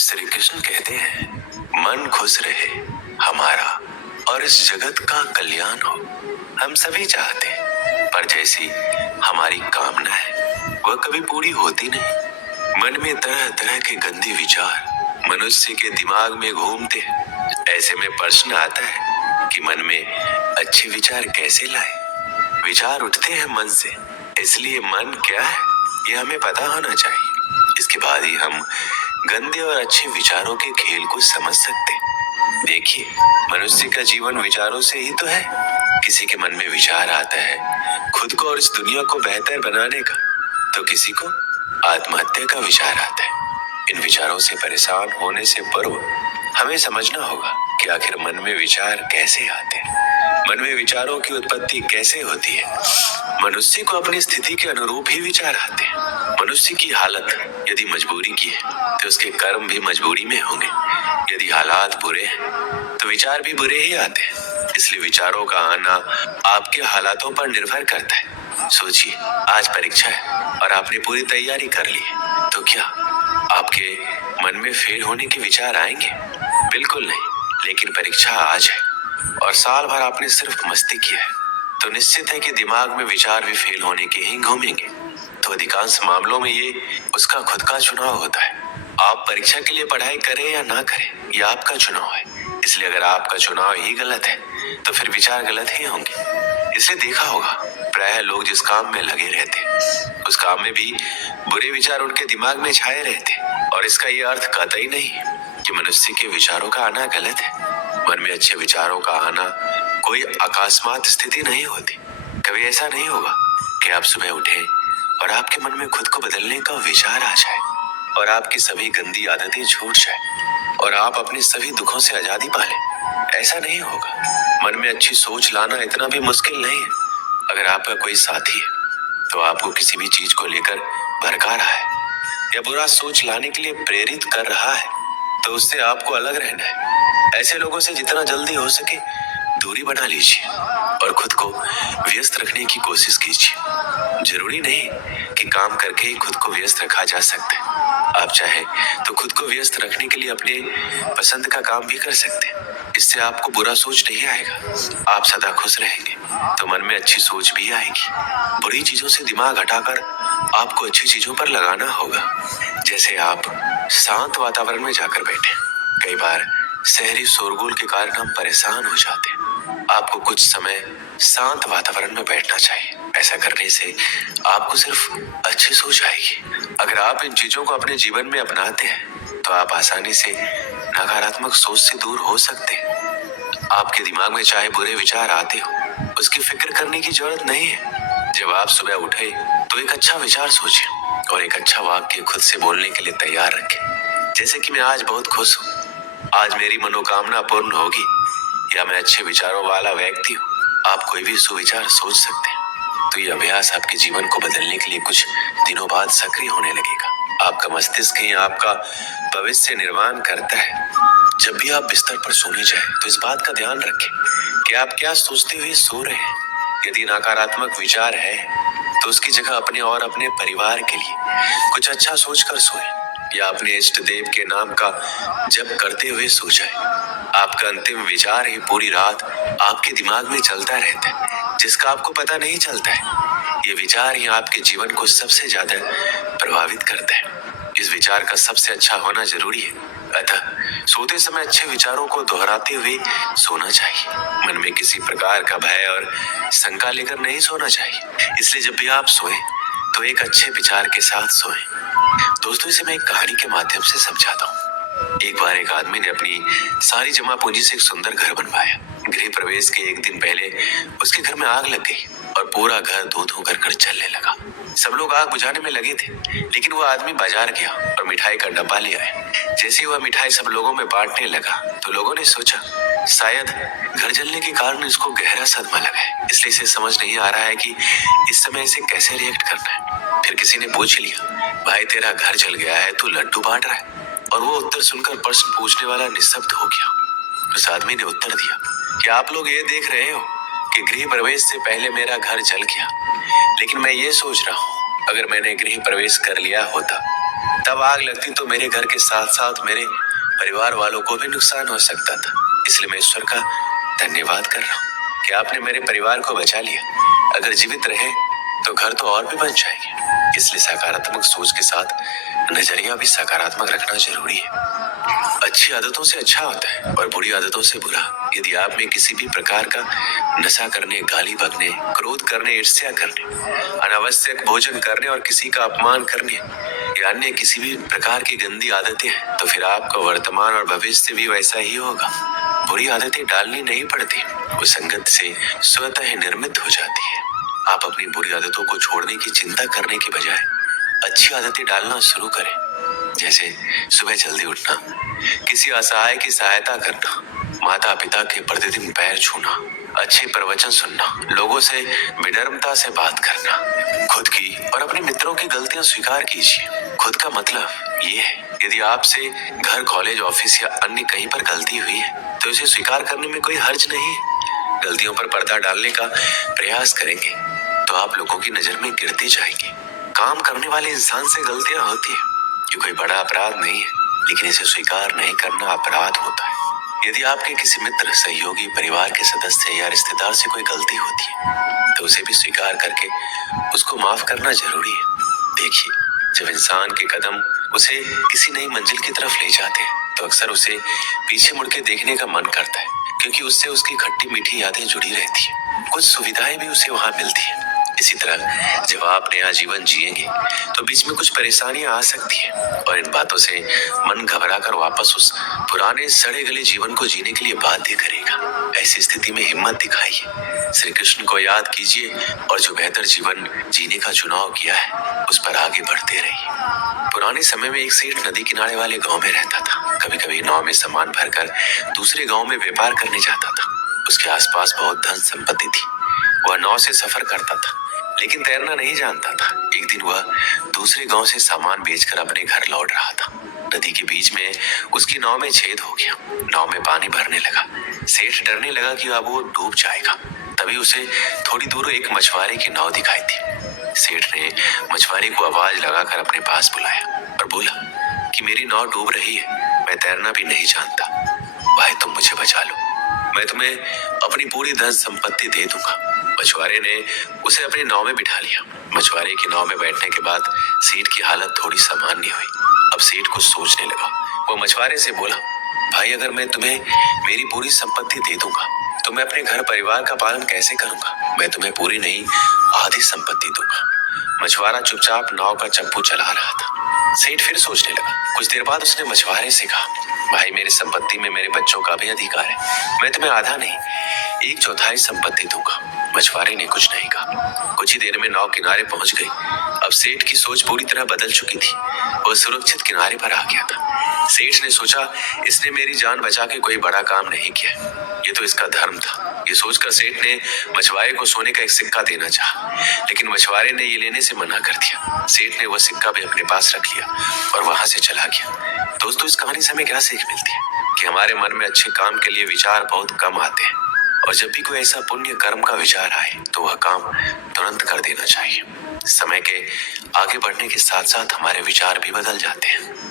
श्री कृष्ण कहते हैं, मन खुश रहे हमारा और इस जगत का कल्याण हो। हम सभी चाहते हैं, पर जैसी हमारी कामना है वह कभी पूरी होती नहीं। मन में तरह तरह के गंदे विचार मनुष्य के दिमाग में घूमते हैं। ऐसे में प्रश्न आता है कि मन में अच्छे विचार कैसे लाए। विचार उठते हैं मन से, इसलिए मन क्या है यह हमें पता होना चाहिए। इसके बाद ही हम गंदे और अच्छे विचारों के खेल को समझ सकते हैं। देखिए, मनुष्य का जीवन विचारों से ही तो है। किसी के मन में विचार आता है खुद को और इस दुनिया को बेहतर बनाने का, तो किसी को आत्महत्या का विचार आता है। इन विचारों से परेशान होने से पूर्व हमें समझना होगा कि आखिर मन में विचार कैसे आते हैं, मन में विचारों की उत्पत्ति कैसे होती है। मनुष्य को अपनी स्थिति के अनुरूप ही विचार आते हैं। मनुष्य की हालत यदि मजबूरी की है तो उसके कर्म भी मजबूरी में होंगे। यदि हालात बुरे हैं तो विचार भी बुरे ही आते हैं। इसलिए विचारों का आना आपके हालातों पर निर्भर करता है। सोचिए, आज परीक्षा है और आपने पूरी तैयारी कर ली है, तो क्या आपके मन में फेल होने के विचार आएंगे? बिल्कुल नहीं। लेकिन परीक्षा आज है और साल भर आपने सिर्फ मस्ती की है, तो निश्चित है कि दिमाग में विचार भी फेल होने के ही घूमेंगे। तो अधिकांश मामलों में ये उसका खुद का चुनाव होता है। आप परीक्षा के लिए पढ़ाई करें या ना करें, यह आपका चुनाव है। इसलिए अगर आपका चुनाव ही गलत है तो फिर विचार गलत ही होंगे। इसलिए देखा होगा, प्रायः लोग जिस काम में लगे रहते उस काम में भी बुरे विचार उनके दिमाग में छाए रहते। और इसका यह अर्थ कतई नहीं कि मनुष्य के विचारों का आना गलत है। मन में अच्छे विचारों का आना कोई अकस्मात स्थिति नहीं होती। कभी ऐसा नहीं होगा कि आप सुबह उठे और आपके मन में खुद को बदलने का विचार आ जाए और आपकी सभी गंदी आदतें छूट जाए और आप अपने सभी दुखों से आजादी पा लें। ऐसा नहीं होगा। मन में अच्छी सोच लाना इतना भी मुश्किल नहीं है। अगर आपका कोई साथी है तो आपको किसी भी चीज को लेकर भड़का रहा है या बुरा सोच लाने के लिए प्रेरित कर रहा है, तो उससे आपको अलग रहना है। ऐसे लोगों से जितना जल्दी हो सके दूरी बना लीजिए और खुद को व्यस्त रखने की कोशिश कीजिए। जरूरी नहीं कि काम करके ही खुद को व्यस्त रखा जा सकता है। आप चाहे तो खुद को व्यस्त रखने के लिए अपने पसंद का काम भी कर सकते हैं। इससे आपको बुरा सोच नहीं आएगा। आप सदा खुश रहेंगे तो मन में अच्छी सोच भी आएगी। बुरी चीजों से दिमाग हटाकर आपको अच्छी चीजों पर लगाना होगा। जैसे आप शांत वातावरण में जाकर बैठे। कई बार शहरी शोरगुल के कारण हम परेशान हो जाते हैं। आपको कुछ समय शांत वातावरण में बैठना चाहिए। ऐसा करने से आपको सिर्फ अच्छी सोच आएगी। अगर आप इन चीजों को अपने जीवन में अपनाते हैं तो आप आसानी से नकारात्मक सोच से दूर हो सकते हैं। आपके दिमाग में चाहे बुरे विचार आते हो, उसकी फिक्र करने की जरूरत नहीं है। जब आप सुबह उठे तो एक अच्छा विचार सोचें और एक अच्छा वाक्य खुद से बोलने के लिए तैयार रखें। जैसे कि मैं आज बहुत खुश हूँ, आज मेरी मनोकामना पूर्ण होगी, या मैं अच्छे विचारों वाला व्यक्ति हूँ। आप कोई भी सुविचार सोच सकते हैं। तो ये अभ्यास आपके जीवन को बदलने के लिए कुछ दिनों बाद सक्रिय होने लगेगा। आपका मस्तिष्क ही आपका भविष्य निर्माण करता है। जब भी आप बिस्तर पर सोने जाएं, तो इस बात का ध्यान रखें कि आप क्या सोचते हुए सो रहे हैं। यदि नकारात्मक विचार है तो उसकी जगह अपने और अपने परिवार के लिए कुछ अच्छा सोचकर सोएं, या अपने इष्ट देव के नाम का जप करते हुए सो जाएं। आपका अंतिम विचार ही पूरी रात आपके दिमाग में चलता रहता है, जिसका आपको पता नहीं चलता है। ये विचार ही आपके जीवन को सबसे ज्यादा प्रभावित करता है। इस विचार का सबसे अच्छा होना जरूरी है। अतः सोते समय अच्छे विचारों को दोहराते हुए सोना चाहिए। मन में किसी प्रकार का भय और शंका लेकर नहीं सोना चाहिए। इसलिए जब भी आप सोएं तो एक अच्छे विचार के साथ सोएं। दोस्तों, इसे मैं एक कहानी के माध्यम से समझाता हूँ। एक बार एक आदमी ने अपनी सारी जमा पूंजी से एक सुंदर घर बनवाया। गृह प्रवेश के एक दिन पहले उसके घर में आग लग गई और पूरा घर धू धू कर जलने लगा। सब लोग आग बुझाने में लगे थे, लेकिन वो आदमी बाजार गया और मिठाई का डब्बा ले आया। जैसे ही वह मिठाई सब लोगों में बांटने लगा तो लोगों ने सोचा शायद घर जलने के कारण इसको गहरा सदमा लगा है, इसलिए इसे समझ नहीं आ रहा है कि इस समय इसे कैसे रिएक्ट करना है। फिर किसी ने पूछ लिया, भाई तेरा घर जल गया है, तू लड्डू बांट रहा है? और वो उत्तर सुनकर प्रश्न पूछने वाला निशब्द हो गया। उस आदमी ने उत्तर दिया कि आप लोग ये देख रहे हो कि गृह प्रवेश से पहले मेरा घर जल गया, लेकिन मैं ये सोच रहा हूँ अगर मैंने गृह प्रवेश कर लिया होता तब आग लगती तो मेरे घर के साथ साथ मेरे परिवार वालों को भी नुकसान हो सकता था। इसलिए मैं ईश्वर का धन्यवाद कर रहा हूँ कि आपने मेरे परिवार को बचा लिया। अगर जीवित रहे तो घर तो और भी बन जाएंगे। इसलिए सकारात्मक सोच के साथ नजरिया भी सकारात्मक रखना जरूरी है। अच्छी आदतों से अच्छा होता है और बुरी आदतों से बुरा। यदि आप में किसी भी प्रकार का नशा करने, गाली बकने, क्रोध करने, ईर्ष्या करने, अनावश्यक भोजन करने और किसी का अपमान करने या अन्य किसी भी प्रकार की गंदी आदतें हैं, तो फिर आपका वर्तमान और भविष्य भी वैसा ही होगा। बुरी आदतें डालनी नहीं पड़ती, वो संगत से स्वतः ही निर्मित हो जाती है। आप अपनी बुरी आदतों को छोड़ने की चिंता करने के बजाय अच्छी आदतें डालना शुरू करें। जैसे सुबह जल्दी उठना, किसी असहाय की सहायता करना, माता पिता के प्रतिदिन पैर छूना, अच्छे प्रवचन सुनना, लोगों से विनम्रता से बात करना। खुद की और अपने मित्रों की गलतियां स्वीकार कीजिए। खुद का मतलब ये है, यदि आपसे घर, कॉलेज, ऑफिस या अन्य कहीं पर गलती हुई है तो इसे स्वीकार करने में कोई हर्ज नहीं है। गलतियों पर पर्दा डालने का प्रयास करेंगे तो आप लोगों की नजर में गिरते जाएंगे। काम करने वाले इंसान से गलतियां होती है, ये कोई बड़ा अपराध नहीं है, लेकिन इसे स्वीकार नहीं करना अपराध होता है। यदि आपके किसी मित्र, सहयोगी, परिवार के सदस्य या रिश्तेदार से कोई गलती होती है तो उसे भी स्वीकार करके उसको माफ करना जरूरी है। देखिए, जब इंसान के कदम उसे किसी नई मंजिल की तरफ ले जाते हैं तो अक्सर उसे पीछे मुड़ के देखने का मन करता है, क्योंकि उससे उसकी खट्टी मीठी यादें जुड़ी रहती है। कुछ सुविधाएं भी उसे वहां मिलती है। इसी तरह जब आप नया जीवन जिएंगे तो बीच में कुछ परेशानियां आ सकती है और इन बातों से मन घबराकर वापस उस पुराने सड़े गले जीवन को जीने के लिए बाध्य करेगा। ऐसी स्थिति में हिम्मत दिखाइए, श्री कृष्ण को याद कीजिए और जो बेहतर जीवन जीने का चुनाव किया है उस पर आगे बढ़ते रहिए। पुराने समय में एक सेठ नदी किनारे वाले गांव में रहता था। कभी कभी नाव में सामान भरकर दूसरे गांव में व्यापार करने जाता था। उसके आसपास बहुत धन संपत्ति थी। वह नाव से सफर करता था, लेकिन तैरना नहीं जानता था। एक दिन वह दूसरे गांव से सामान बेचकर अपने घर लौट रहा था। नदी के बीच में उसकी नाव में छेद हो गया। नाव में पानी भरने लगा। सेठ डरने लगा कि अब वो डूब जाएगा। तभी उसे थोड़ी दूर एक मछुआरे की नाव दिखाई दी। सेठ ने मछुआरे को आवाज लगाकर अपने पास बुलाया और बोला कि मेरी नाव डूब रही है, मैं तैरना भी नहीं जानता, भाई तुम मुझे बचा लो, मैं तुम्हें अपनी पूरी धन संपत्ति दे दूंगा। मछुआरे ने उसे अपनी नाव में बिठा लिया। मछुआरे की नाव में बैठने के बाद सेठ की हालत थोड़ी सामान्य हुई। अब सेठ कुछ सोचने लगा। वो मछुआरे से बोला, भाई अगर मैं तुम्हें मेरी पूरी संपत्ति दे दूंगा तो मैं अपने घर परिवार का पालन कैसे करूंगा? मैं तुम्हें पूरी नहीं, आधी संपत्ति दूंगा। मछुआरा चुपचाप नाव का चप्पू चला रहा था। सेठ फिर सोचने लगा। कुछ देर बाद उसने मछुआरे से कहा, भाई मेरी संपत्ति में मेरे बच्चों का भी अधिकार है, मैं तुम्हें आधा नहीं, 1/4 संपत्ति दूंगा। मछुआरे ने कुछ नहीं कहा। कुछ ही देर में नाव किनारे पहुंच गई। अब सेठ की सोच पूरी तरह बदल चुकी थी। वह सुरक्षित किनारे पर आ गया था। सेठ ने सोचा, इसने मेरी जान बचा के कोई बड़ा काम नहीं किया, ये तो इसका धर्म था। ये सोचकर सेठ ने मछुआरे को सोने का एक सिक्का देना चाहा, लेकिन मछुआरे ने ये लेने से मना कर दिया। सेठ ने वह सिक्का भी अपने पास रख लिया और वहां से चला गया। दोस्तों, इस कहानी से हमें क्या सीख मिलती है कि हमारे मन में अच्छे काम के लिए विचार बहुत कम आते हैं, और जब भी कोई ऐसा पुण्य कर्म का विचार आए तो वह काम तुरंत कर देना चाहिए। समय के आगे बढ़ने के साथ साथ हमारे विचार भी बदल जाते हैं।